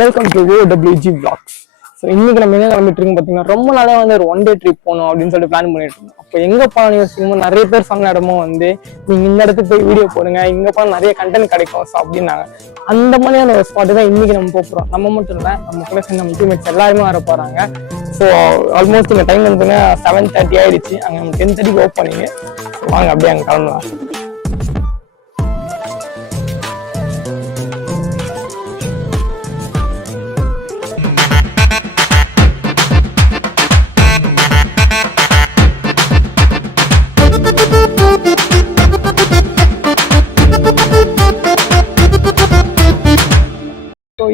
Welcome to OWG Vlogs. So இன்னைக்கு நம்ம என்ன கிளம்பிட்டு இருக்கோம் பார்த்தீங்கன்னா, ரொம்ப நாளாக வந்து ஒரு 1 day ட்ரிப் போகணும் அப்படின்னு சொல்லிட்டு பிளான் பண்ணிட்டு இருந்தோம். அப்போ எங்கே போகலாம் யோசிக்கும் நிறைய பேர் சொன்ன இடமும் வந்து நீங்கள் இந்த இடத்துக்கு போய் வீடியோ போடுங்க, இங்கே போனால் நிறைய கண்டென்ட் கிடைக்கும் ஸோ அப்படின்னாங்க. அந்த மாதிரியான ஒரு ஸ்பாட்டு தான் இன்னைக்கு நம்ம போகிறோம். நம்ம மட்டும் இல்லை, நம்ம கூட சேர்ந்து நம்ம டீம்மேட்ஸ் எல்லாருமே வர போகிறாங்க. ஸோ ஆல்மோஸ்ட் இந்த டைம் வந்து 7:30 ஆயிடுச்சு. அங்கே நம்ம 10:30 ஓப்பனிங்க. வாங்க அப்படியே அங்கே கிளம்பலாம்.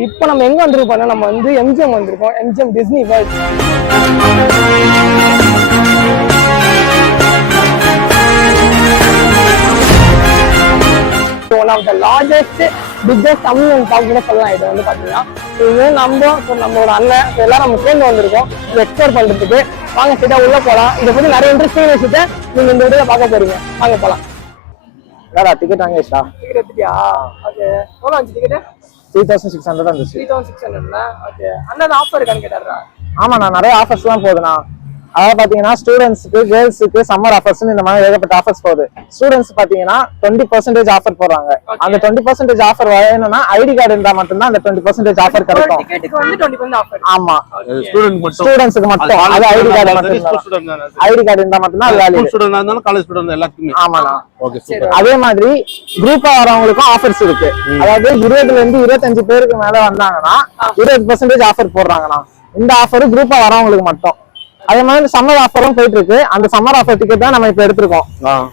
இப்போ நம்ம எங்க வந்திருக்கோம், நம்ம வந்து MGM வந்திருக்கோம். MGM Disney world. One of the largest biggest amusement park கூட சொல்லலாம். இது வந்து பாத்தீங்கன்னா இது நம்மளோட அண்ணன் எல்லாரும் நம்ம சேர்ந்து வந்திருக்கோம் இதை எக்ஸ்ப்ளோர் பண்றதுக்கு. வாங்க சீட்டா உள்ள போகலாம். இதை பத்தி நிறைய இன்ட்ரெஸ்டிங் விஷயத்த நீங்க இந்த வீடியோல பார்க்க போறீங்க. வாங்க போகலாம். டிக்கெட் வாங்கிச்சா? டிக்கெட் எடுத்துட்டியா? ஓகே. எவ்வளோ ஆச்சு டிக்கெட்? 3600 இருந்துச்சு. 3600. ஓகே. அண்ணா ஆஃபர் இருக்கான்னு கேட்டாரா? ஆமா, நான் நிறைய ஆஃபர்ஸ்லாம் போகுதுண்ணா. அதாவது பாத்தீங்கன்னா ஸ்டூடெண்ட்ஸ்க்கு, கேர்ள்ஸுக்கு சம்மர் ஆஃபர்ஸ் இந்த மாதிரி ஏகப்பட்ட ஆஃபர்ஸ் போகுது. ஸ்டூடெண்ட்ஸ் பாத்தீங்கன்னா 20% ஆஃபர் போடுறாங்க. அந்த 20% ஆஃபர் வேணும்னா ஐடி கார்டு இருந்தா மட்டும்தான் அந்த 20% ஆஃபர் கிடைக்கும். டிக்கெட்டுக்கு வந்து 20% ஆஃபர். ஆமா, ஸ்டூடெண்ட்ஸ்க்கு மட்டும். அது ஐடி கார்டு மட்டும். ஐடி கார்டு இருந்தா மட்டும்தான் அது வேல்யூ. ஸ்டூடெண்டா இருந்தாலும் காலேஜ் ஸ்டூடெண்ட் எல்லாத்துக்குமே. ஆமாண்ணா. Okay, super. அதே மாதிரி குரூப்பா வரவங்களுக்கும் ஆஃபர்ஸ் இருக்கு. அதாவது 20ல இருந்து 25 பேருக்கு மேல வந்தாங்கன்னா 20% ஆஃபர் போடுறாங்கண்ணா. இந்த ஆஃபர் குரூப்பா வரவங்களுக்கு மட்டும். அதே மாதிரி சம்மர் ஆஃபரும் போயிட்டு இருக்கு. அந்த சம்மர் ஆஃபர் டிக்கெட் தான் நம்ம இப்ப எடுத்திருக்கோம்.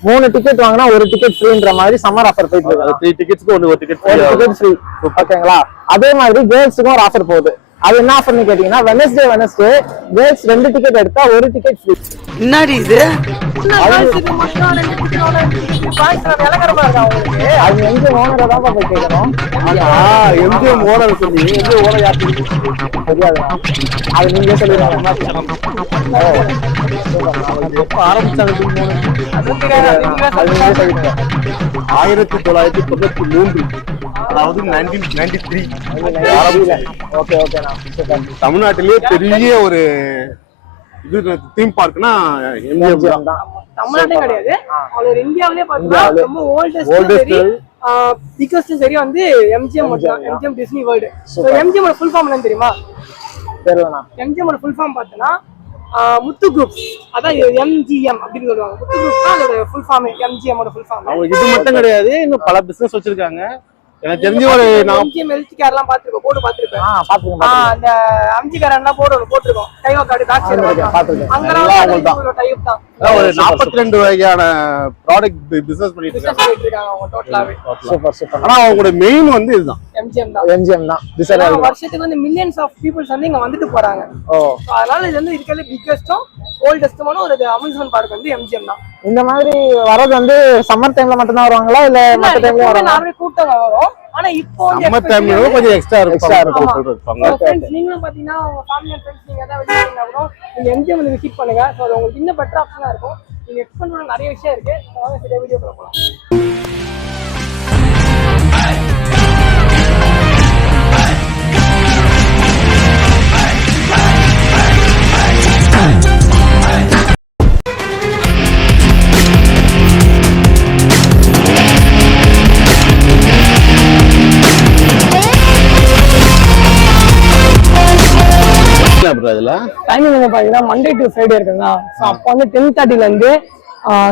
3 டிக்கெட் வாங்கினா 1 டிக்கெட் ஃப்ரீன்ற மாதிரி சம்மர் ஆஃபர் போயிட்டு இருக்கு. 3 டிக்கெட்ஸ்க்கு 1 டிக்கெட் ஃப்ரீ. ஓகேங்களா? அதே மாதிரி கேர்ள்ஸுக்கும் ஒரு ஆஃபர் போகுது. அது என்ன ஆஃபர்னு கேட்டீங்கன்னா, வெனஸ்டே கேர்ள்ஸ் 2 டிக்கெட் எடுத்தா 1 டிக்கெட் ஃப்ரீ. என்னடி இது? அது எம்ஜிஎம் ஓனரை தான் போய் கேட்கணும். எம்ஜிஎம் ஓனர் சொல்லி எம்ஜிஎம் ஓனர் யாருக்கு தெரியாது, அது நீங்க சொல்லிடுறாங்க. எப்ப ஆரம்பிச்சாங்க? 1993, அதாவது 1993 ஓகே ஓகேண்ணா. தமிழ்நாட்டிலேயே பெரிய ஒரு இது தீம் பார்க்னா எம்ஜிஎம் தான். தமிழ்நாட்டே கிடையாது, ஆல் இந்தியாவிலே பாத்தீங்கன்னா ரொம்ப ஓல்டஸ்ட் பிகஸ்ட் சரி வந்து எம்ஜிஎம் மட்டும். MGM Disney world. So MGM ஓட ஃபுல் ஃபார்ம் என்னன்னு தெரியுமா? தெரியலண்ணா. எம்ஜிஎம் ஓட ஃபுல் ஃபார்ம் பார்த்தனா முத்து குரூப். அதான் MGM அப்படின்னு சொல்லுவாங்க. முத்து குரூப் தான் அதோட ஃபுல் ஃபார்ம். MGM ஓட ஃபுல் ஃபார்ம். அவங்க இது மட்டும் கிடையாது, இன்னும் பல பிசினஸ் வச்சிருக்காங்க. எனக்கு தெரிஞ்ச ஒரு MGM ஹெல்த் கேர்லாம் பாத்துருக்கோம், போர்டு பாத்துருக்கேன். அந்த MG கேர்லாம் போர்டு போட்டுருக்கோம். டைவா கார்டு டாக்டர் பாத்துருக்கேன். அங்கலாம் டைப் தான். ஒரு 42 வகையான ப்ராடக்ட் பிசினஸ் பண்ணிட்டு இருக்காங்க அவங்க டோட்டலாவே. Super super. ஆனா அவங்களோட மெயின் வந்து இதுதான், MGM தான். வருஷத்துக்கு வந்து மில்லியன்ஸ் ஆஃப் பீப்பிள்ஸ் வந்து இங்க வந்துட்டு போறாங்க. அதனால இது வந்து இருக்கல பிக்கஸ்டும் ஓல்டஸ்டான ஒரு அம்யூஸ்மெண்ட் பார்க் வந்து MGM தான். இந்த மாதிரி வரது வந்து சம்மர் டைம்ல மட்டும் தான் வருவாங்களா இல்ல மத்த டைம்ல வராங்க? நிறைய கூட்டம் வரும். ஆனா இப்போ வந்து சம்மர் டைம்ல கொஞ்சம் எக்ஸ்ட்ரா இருக்கும் சொல்றாங்க. फ्रेंड्स நீங்களும் பாத்தீங்கன்னா உங்க ஃபேமிலி அண்ட் फ्रेंड्स நீங்க ஏதாவது வெளிய போறீங்கன்னா நீங்க MGM வந்து விசிட் பண்ணுங்க. சோ அது உங்களுக்கு இன்னும் பெட்டர் ஆப்ஷனா இருக்கும். நீங்க எக்ஸ்பெண்ட் பண்ண நிறைய விஷயம் இருக்கு. வாங்க சரி வீடியோ போலாம். டைமிங் வந்து பாத்தீங்கன்னா மண்டே டு ஃப்ரைடே இருக்குங்களா. ஸோ அப்போ வந்து 10:30ல இருந்து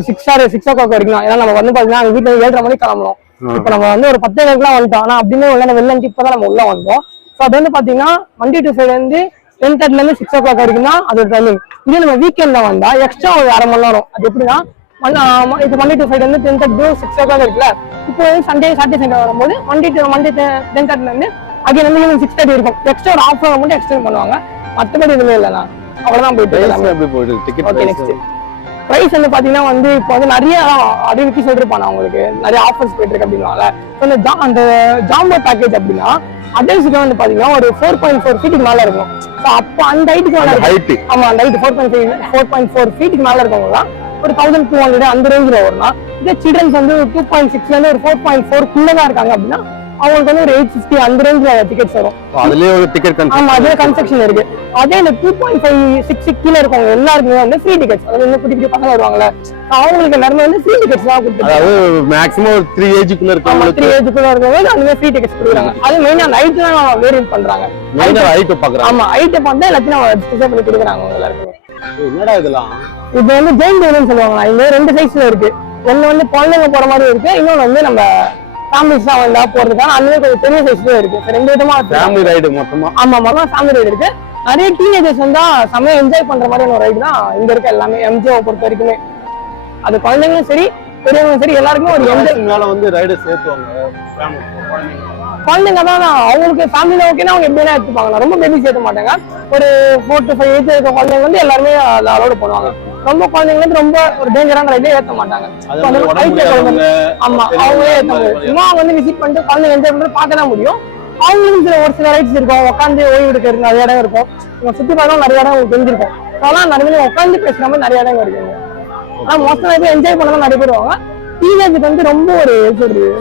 6 o'clock வரைக்கும். ஏன்னா நம்ம வந்து பாத்தீங்கன்னா வீட்டுல 7:30 மணிக்கு கிளம்பணும். இப்போ நம்ம வந்து ஒரு 10 மணிக்கெல்லாம் வந்துட்டோம். ஆனா அப்படின்னு உள்ள வெளில இப்பதான் நம்ம உள்ள வந்தோம். ஸோ அது வந்து பாத்தீங்கன்னா மண்டே டு ஃப்ரைடே வந்து 10:30ல இருந்து 6 o'clock வரைக்கும் தான் அதோட டைமிங். இதே நம்ம வீக்கெண்ட்ல வந்தா எக்ஸ்ட்ரா ஒரு 1/2 மணி நேரம். அது எப்படின்னா இப்போ மண்டே டு ஃப்ரைடே வந்து 10:30 to 6 o'clock இருக்குல்ல. இப்போ வந்து சாட்டர்டே சண்டே வரும்போது மண்டே 10:30ல இருந்து அகைன் வந்து 6:30 இருக்கும். எக்ஸ்ட்ரா ஒரு 1/2 hour மட்டும் எக்ஸ்டெண்ட் பண்ணுவாங்க. மத்தபடி எதுவுமே இல்லைண்ணா. அவ்வளவுதான் போயிட்டு பிரைஸ் வந்து பாத்தீங்கன்னா வந்து இப்போ வந்து நிறைய அறிவிக்கி சொல்லிருப்பாங்க. அவங்களுக்கு நிறைய ஆஃபர்ஸ் போயிட்டு இருக்கு அப்படின்னால அந்த ஜாம்போ பேக்கேஜ் அப்படின்னா அடல்ட்ஸ்க்கு வந்து பாத்தீங்கன்னா ஒரு 4.4 ஃபீட்டுக்கு மேல இருக்கும். அப்போ அந்த ஹைட்டுக்கு மேல ஆமா அந்த ஹைட் 4.4 ஃபீட்டுக்கு மேல இருக்கவங்க ஒரு 1200 அந்த ரேஞ்சில் வரும்னா இதே சில்ட்ரன்ஸ் வந்து 2.6ல இருந்து ஒரு 4.4 குள்ளதான் இருக்காங்க அப்படின்னா அவங்களுக்கு வந்து ஒரு 850 அந்த ரேஞ்ச்ல டிக்கெட்ஸ் வரும். அதுலயே ஒரு டிக்கெட் ஆமா, அதுல கன்ஸ்ட்ரக்ஷன் இருக்கு. அதே இந்த 2.5-6 கீழே இருக்கவங்க எல்லாருக்குமே வந்து ஃப்ரீ டிக்கெட்ஸ். அது வந்து குட்டி குட்டி பசங்க வருவாங்கல்ல, அவங்களுக்கு எல்லாருமே வந்து ஃப்ரீ டிக்கெட்ஸ் தான் கொடுத்துருக்காங்க. அதாவது மேக்ஸிமம் ஒரு 3 ஏஜ்க்குள்ள இருக்கவங்க 3 ஏஜ்க்குள்ள இருக்கவங்க அந்த ஃப்ரீ டிக்கெட்ஸ் கொடுக்குறாங்க. அது மெயினா ஹைட் தான் வேரியன்ட் பண்றாங்க. ஹைட் பாக்குறாங்க. ஆமா, ஹைட் பார்த்தா எல்லாத்தையும் டிசைன் பண்ணி கொடுக்குறாங்க எல்லாருக்குமே. என்னடா இதெல்லாம்? இது வந்து ஜெயின் வீல்னு சொல்லுவாங்க. இது 2 சைஸ்ல இருக்கு. ஒன்னு வந்து குழந்தைங்க போற மாதிரி இருக்கு, இன்னொன்னு வந்து நம்ம ஃபேமிலிஸ் தான் வந்தா போறதுக்கான அந்த கொஞ்சம் பெரிய சைஸ்ல இருக்கு. 2 விதமா ஃபேமிலி ரைடு மொத்தமா. ஆமா, மொத்தமா ஃபேமிலி ரைடு இருக்கு. நிறைய டீனேஜர்ஸ் வந்தா செமையா என்ஜாய் பண்ற மாதிரியான ஒரு ரைடு தான் இங்க இருக்க எல்லாமே. எம்ஜிஓ பொறுத்த வரைக்குமே அது குழந்தைங்களும் சரி பெரியவங்களும் சரி எல்லாருக்குமே ஒரு என்ஜாய். மேல வந்து ரைடு சேர்த்துவாங்க. குழந்தைங்க தான் அவங்களுக்கு ஃபேமிலியில ஓகேன்னா அவங்க எப்படின்னா எடுத்துப்பாங்க. ரொம்ப பேபி சேர்த்த மாட்டாங்க. ஒரு 4 to 5 ஏஜ் இருக்க குழந்தைங்க வந்து எல்லாருமே அதை அலோடு பண்ணுவாங்க. ரொம்ப குழந்தைங்க வந்து ரொம்ப ஒரு டேஞ்சரான ரைடே ஏற்ற மாட்டாங்க. ஆமா, அவங்களே ஏற்ற முடியும். சும்மா அவங்க வந்து விசிட் பண்ணிட்டு குழந்தைங்க என்ஜாய் பண்ணிட்டு பார்க்க தான் முடியும். அவங்களுக்கும் ஒரு சில ரைட்ஸ் இருக்கும். உட்காந்து ஓய்வு எடுக்கிறது நிறைய இடம் இருக்கும். இவங்க சுத்தி பார்த்தா நிறைய இடம் உங்களுக்கு தெரிஞ்சிருக்கும். அதெல்லாம் நிறைய உட்காந்து பேசுற மாதிரி நிறைய இடம் இருக்குங்க. ஆனா மோஸ்ட்லி நிறைய என்ஜாய் பண்ணதான் நிறைய பேர் வருவாங்க. டீனேஜுக்கு வந்து ரொம்ப ஒரு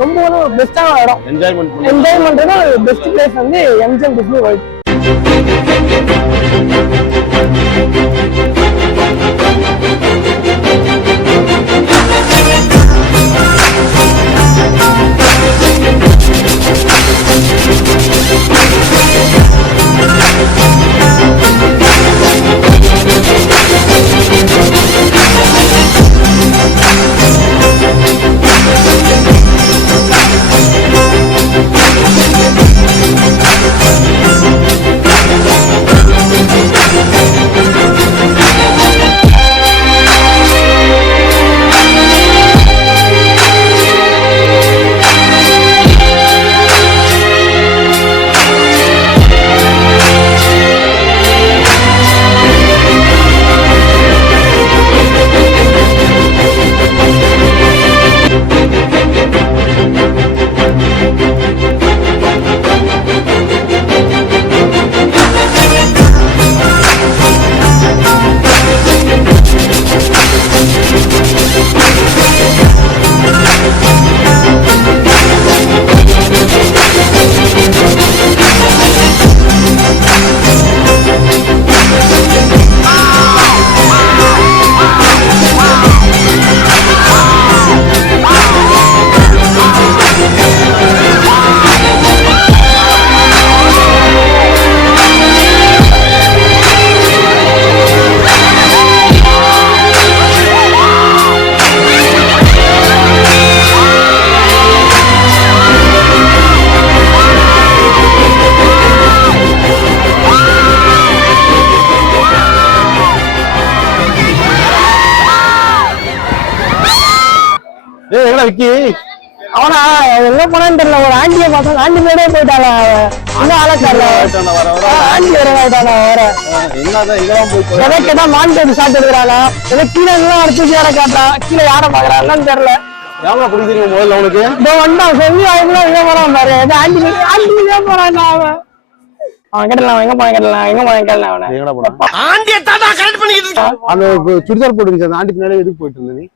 ரொம்ப ஒரு பெஸ்டான இடம். என்ஜாய் பண்றது பெஸ்ட் பிளேஸ் வந்து எம்ஜிஎம் டிஸ்னி வேர்ல்ட். விக்கி அவனா எங்க போனான்னு தெரியல. ஒரு ஆண்டியை பார்த்தா ஆண்டி மேடே போயிட்டாங்க. இன்னும் ஆளக்காரல ஆண்டி வரட்டானா வர எதை கேட்டா மான் பேர் ஷாட் எடுக்கிறானா, எதை கீழே அடுத்து யார காட்டுறான், கீழே யார பாக்குறான்னு தெரியல. முதல்ல அவனுக்கு வந்தான் சொல்லி அவங்க எங்க போறான் பாரு. ஆண்டி ஆண்டி போறான் அவன். அவன் கேட்டலாம் எங்க போன கேட்டலாம் எங்க போன கேட்டலாம் அவனை சுடிதார் போட்டு ஆண்டி பின்னாடி எதுக்கு போயிட்டு இருந்த நீ?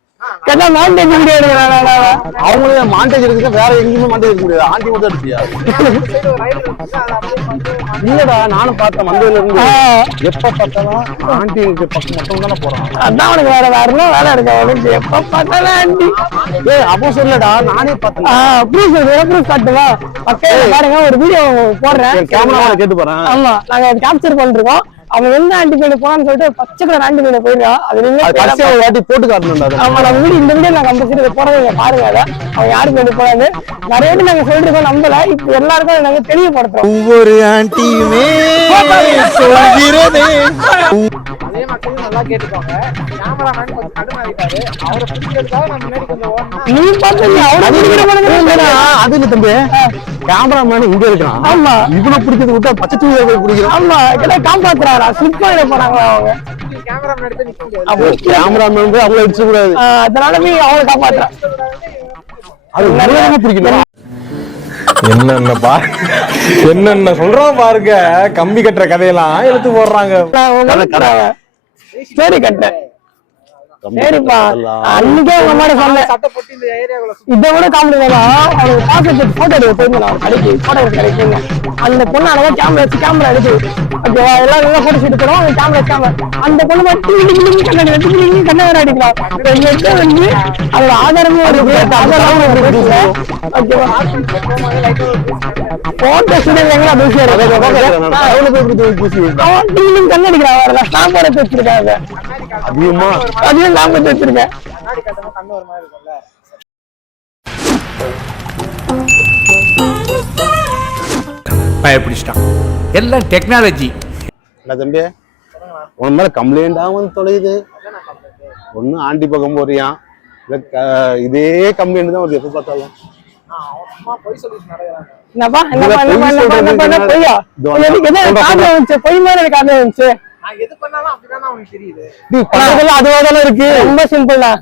கேட்டா மாண்டேஜ் அவங்களே மாண்டேஜ் எடுக்க வேற எங்கேயுமே மாண்டேஜ் எடுக்க முடியாது. ஆண்டி மட்டும் எடுத்தியா? இல்லடா, நானும் பார்த்தேன் மந்தையில இருந்து எப்ப பார்த்தாலும் ஆண்டி பக்கம் மட்டும் தானே போறான். அதான் அவனுக்கு வேற வேற வேலை இருக்கு அவனுக்கு. எப்ப பார்த்தாலும் ஆண்டி. அப்போ சொல்லடா, நானே பார்த்தேன். ப்ரூஃப் காட்டுவா பக்கம் பாருங்க, ஒரு வீடியோ போடுறேன். கேமரா கேட்டு போறேன். ஆமா, நாங்க கேப்சர் பண்ணிருக்கோம். அவன் எந்த ஆண்டி மேல போனான்னு சொல்லிட்டு பச்சை கலர் ஆண்டி மேல போயிருக்கான். அது நீங்க வாட்டி போட்டு காட்டணும். ஆமா, நம்ம வீடு இந்த வீடியோ நான் கம்பல்சரி போறதை பாருங்க. அதை அவன் யாருக்கு மேல போறான்னு நிறைய பேர் நாங்க சொல்லிருக்கோம், நம்பல. இப்ப எல்லாருக்கும் நாங்க தெரியப்படுத்துறோம். ஒவ்வொரு ஆண்டியுமே சொல்கிறதே. அதே மக்களும் நல்லா கேட்டுக்கோங்க. கேமராமேன் கொஞ்சம் கடுமாறிட்டாரு. அவரை பிடிக்கிறதுக்காக நம்ம முன்னாடி கொஞ்சம் ஓடணும். நீ பாத்தீங்க அது இல்ல தம்பி, கேமராமேன் இங்க இருக்கான். ஆமா, இவனை பிடிக்கிறது விட்டா பச்சை தூக்கி பிடிக்கிறான். ஆமா, காப்பாத்துறாரா ஸ்லிப் ஆயிட போறாங்களா அவங்க. கேமராமேன் எடுத்து நிக்க முடியாது. கேமராமேன் போய் அவங்கள அடிச்சு கூடாது. அதனால நீ அவங்களை காப்பாத்துறா. அது நிறைய பிடிக்கணும். என்னென்ன சொல்றோம் பாருங்க. கம்பி கட்டுற கதையெல்லாம் எடுத்து போடுறாங்க. ஸ்டோரி கட்ட சரிப்பா அன்னைக்கே உங்க அம்மாட்ட சொன்னேன் சட்டை போட்டு இந்த ஏரியாக்குள்ள இதை விட காமெடி வேணா அவனுக்கு பாஸ்போர்ட் போட்டோ எடுக்க போயிருந்தேன் கடைக்கு போட்டோ எடுக்க கிடைக்குங்க அந்த பொண்ணு அழகா கேமரா எடுத்து ஓகேவா எல்லாரும் நல்லா போட்டோ ஷூட் போடுவோம் அந்த கேமரா அந்த பொண்ணு மட்டும் கண்ணாடி அடிக்கலாம் வந்து அதோட ஆதாரமே இருக்கு ஓகேவா போட்டோ ஷூட் எங்க கண்ணடிக்கிறான் வரல சாப்பாடு வச்சிருக்காங்க அதிகமா அதையும் நான் கொஞ்சம் வச்சிருக்கேன் கண்ணாடி கட்டணும் கண்ணு ஒரு மாதிரி இருக்கும்ல. பயப்பிடிச்சிட்டான் எல்லாம் டெக்னாலஜி. என்ன தம்பி உன் மேல கம்ப்ளைண்டா வந்து தொலையுது ஒண்ணு ஆண்டி பக்கம் போறியா இதே கம்ப்ளைண்ட் தான் ஒரு எப்ப பார்த்தாலும் அவன் சும்மா பொய் சொல்லிட்டு நடக்கிறாங்க. என்னப்பா பொய்யா காதல வந்துச்சு பொய் மாதிரி எனக்கு காதல வந்துச்சு நான் எது பண்ணாலும் அப்படிதான் அவனுக்கு தெரியுது. அதுவாதானே இருக்கு ரொம்ப சிம்பிள் தான்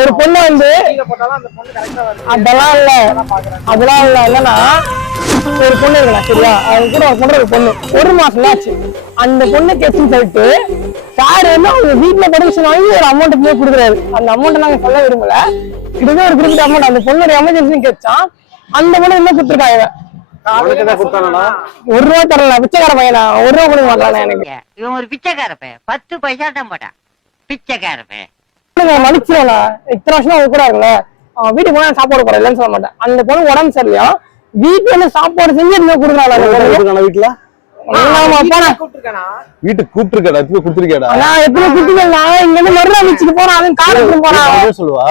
ஒரு பொண்ணு வந்து கீழே போட்டாலும் அந்த பொண்ணு கரெக்டா வருது. அதெல்லாம் இல்ல என்னன்னா ஒரு பொண்ணு இருக்கலாம் சரியா அது கூட ஒரு பொண்ணு ஒரு மாசம் ஆச்சு அந்த பொண்ணு கேட்டுன்னு சொல்லிட்டு சார் வந்து அவங்க வீட்டுல பர்மிஷன் வாங்கி ஒரு அமௌண்ட் போய் கொடுக்குறாரு அந்த அமௌண்ட் நாங்க சொல்ல விரும்பல இதுவே ஒரு குறிப்பிட்ட அமௌண்ட் அந்த பொண்ணு எமர்ஜென்சி கேட்டான் அந்த பொண்ணு என்ன கொடுத்துருக்காங்க ஒரு ரூபா தரல பிச்சைக்கார பையனா ஒரு ரூபா கொடுக்க மாட்டானா எனக்கு இவன் ஒரு பிச்சைக்கார பையன் 10 பைசா தான் போட்டான் பிச்சைக்கார பையன் மன்னிச்சிடல இத்தனை வருஷம் அவங்க கூட இருக்குல்ல வீட்டுக்கு போனா சாப்பாடு போற இல்லைன்னு சொல்ல மாட்டேன் அந்த பொண்ணு உடம்பு சரியில்லையா வீட்டுல சாப்பாடு செஞ்சு என்ன கொடுக்குறாங்க வீட்டுல வீட்டுக்கு கூப்பிட்டுருக்கா கொடுத்துருக்கேடா நான் எப்படி குட்டிகளா இங்க இருந்து மறுநா வச்சுட்டு போறான் அவன் காலேஜ் போறான் சொல்லுவா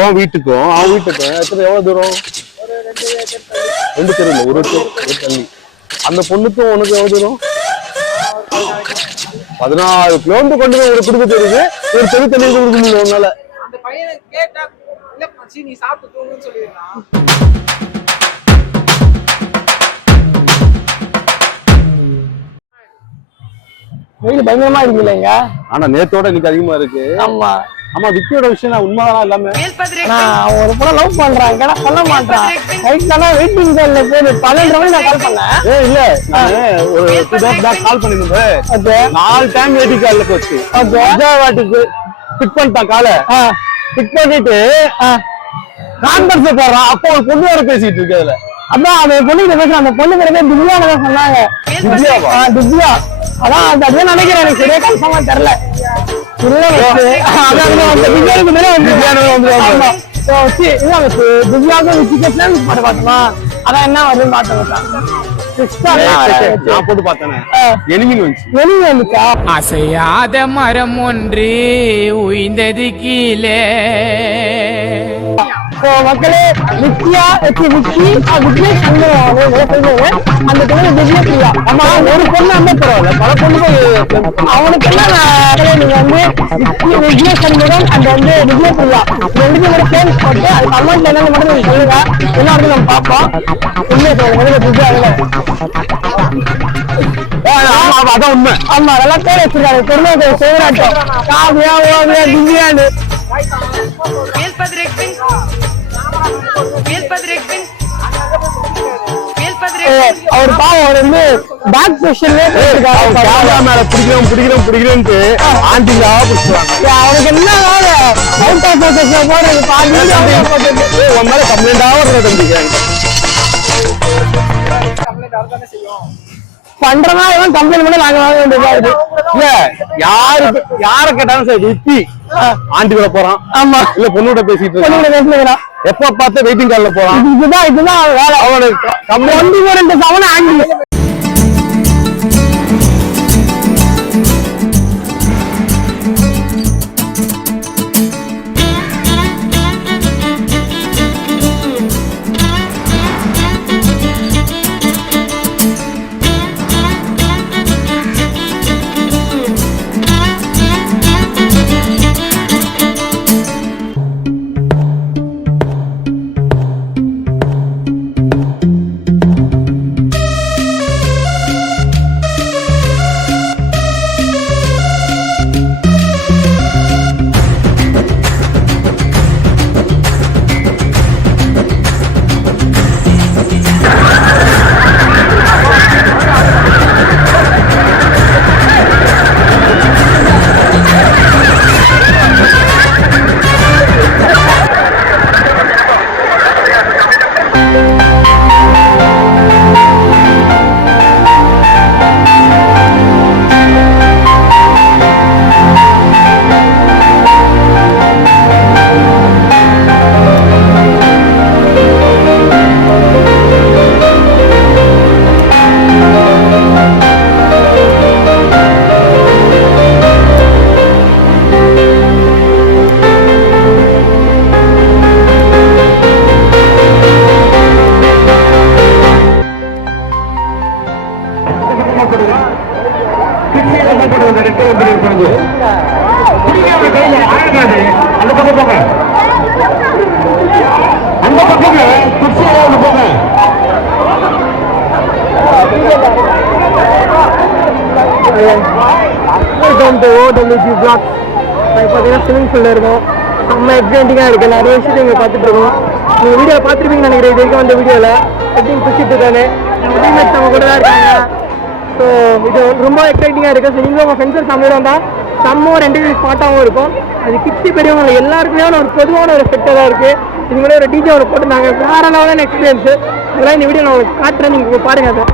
உன் வீட்டுக்கும் அவன் வீட்டுக்கும் எத்தனை எவ்வளவு தூரம் 2 தெரு இல்ல ஒரு தள்ளி அந்த பொண்ணுக்கும் உனக்கு எவ்வளவு தூரம் 14 கிலோமீட்டர் கொண்டு போய் ஒரு குடும்ப தெரியுது ஒரு தெரு தண்ணி கொடுக்க முடியும் உன்னால அந்த பையனை கேட்டா இல்ல மச்சி நீ சாப்பிட்டு தூங்குன்னு சொல்லிடுறான். வெயில் பயங்கரமா இருக்கு இல்லைங்க ஆனா நேத்தோட இன்னைக்கு அதிகமா இருக்கு ஆமா ஆமா விக்கியோட விஷயம் உண்மைதான் எல்லாமே நான் ஒரு பொண்ணை லவ் பண்றேன் கேட்டா சொல்ல மாட்டான் நைட் தானே வெயிட்டிங் கால்ல போய் 12 மணி நான் கால் பண்ணேன் இல்ல நானு ஒரு 2 days பேக் கால் பண்ணிருந்தேன் ஓகே 4 டைம் வெயிட்டிங் கால்ல போச்சு ஓகே வாட்டுக்கு பிக் பண்ணிட்டான் காலை பிக் பண்ணிட்டு கான்வர்ஸ் போடுறான் அப்போ ஒரு பொண்ணு வர பேசிட்டு இருக்கு அதுல அதான் அந்த பொண்ணு பேசுறேன் அந்த பொண்ணு பேரே திவ்யான்னு தான் சொன்னாங்க திவ்யா அதான் அது அப்படியே நினைக்கிறேன் எனக்கு சரியா கன்ஃபார்மா தெரியல இல்ல திவ்யாவுக்கும் விசிகேஷன் பாட்டு பார்த்தோமா அதான் என்ன வருதுன்னு பார்த்தேன் நான் போட்டு பார்த்தேன் எனிமின் வந்துச்சு வெளியே வந்துச்சா அசையாத மரம் ஒன்று உயிர்ந்தது கீழே. மக்களே விக்கியா விக்கி விக்னேஷ் அந்த பொண்ணு திவ்யா பிரியா ஆமா ஒரு பொண்ணு அந்த பரவாயில்ல பல பொண்ணு அவனுக்கு என்ன நீங்க வந்து விக்னேஷ் சண்முகம் அந்த வந்து திவ்யா பிரியா 2 பேரும் சேர்ந்து போட்டு அது கமெண்ட்ல என்னன்னு மட்டும் நீங்க சொல்லுங்க எல்லாருக்கும் நம்ம பார்ப்போம் உண்மையை சொல்லுங்க திவ்யா அதான் உண்மை ஆமா நல்லா பேர் வச்சிருக்காங்க பெருமை சேவராட்டம் காவியா ஓவியா திவ்யான்னு அவர் பாவம் அவர் வந்து பேக் பொசிஷன்ல மேல பிடிக்கிறேன்ட்டு ஆண்டிங்க அவனுக்கு என்ன அவுட் ஆஃப் போக்கஸ்ல போறது உன் மேல கம்ப்ளைண்ட் ஆகுறது தம்பிங்க கம்ப்ளைண்ட் ஆகதானே செய்யும். பண்றதா இவன் கம்ப்ளைண்ட் பண்ணி நாங்க வாங்க வேண்டியதா இருக்கு இல்ல யார கேட்டாலும் சரி விக்கி ஆண்டி கூட போறான் ஆமா இல்ல பொண்ணோட பேசிட்டு பொண்ணுகிட்ட பேசுகிறான் எப்ப பார்த்து வெயிட்டிங் கால்ல போறான் இதுதான் வேலை அவனுக்கு 2 சவன ஆண்டி வெல்கம் டு OWG Vlogs. இப்போ பார்த்தீங்கன்னா ஸ்விமிங் பூலில் இருக்கும். செம்ம எக்ஸைட்டிங்காக இருக்குது. நிறைய விஷயத்தை இங்கே பார்த்துட்டு இருக்கோம். நீங்கள் வீடியோ பார்த்துருப்பீங்கன்னு நினைக்கிறேன். இது வரைக்கும் வந்த வீடியோவில் எப்படி குச்சிட்டு இருக்கானு டீம்மேட்ஸ் நம்ம கூட தான் இருக்காங்க. ஸோ இது ரொம்ப எக்ஸைட்டிங்காக இருக்குது. ஸோ நீங்களும் உங்கள் ஃப்ரெண்ட்ஸ் ஃபேமிலியோட வந்தால் செம்ம ஒரு என்டர்டைன் ஸ்பாட்டாகவும் இருக்கும். அது கிட்ஸி பெரியவங்க எல்லாருக்குமே ஒரு பொதுவான ஒரு செட்டாக தான் இருக்குது. இதுங்களே ஒரு டிஜே ஒன்று போட்டுருந்தாங்க. வேற லெவலான எக்ஸ்பீரியன்ஸு. அதெல்லாம் இந்த வீடியோ நான் உங்களுக்கு காட்டுறேன். நீங்கள் பாருங்க அதை.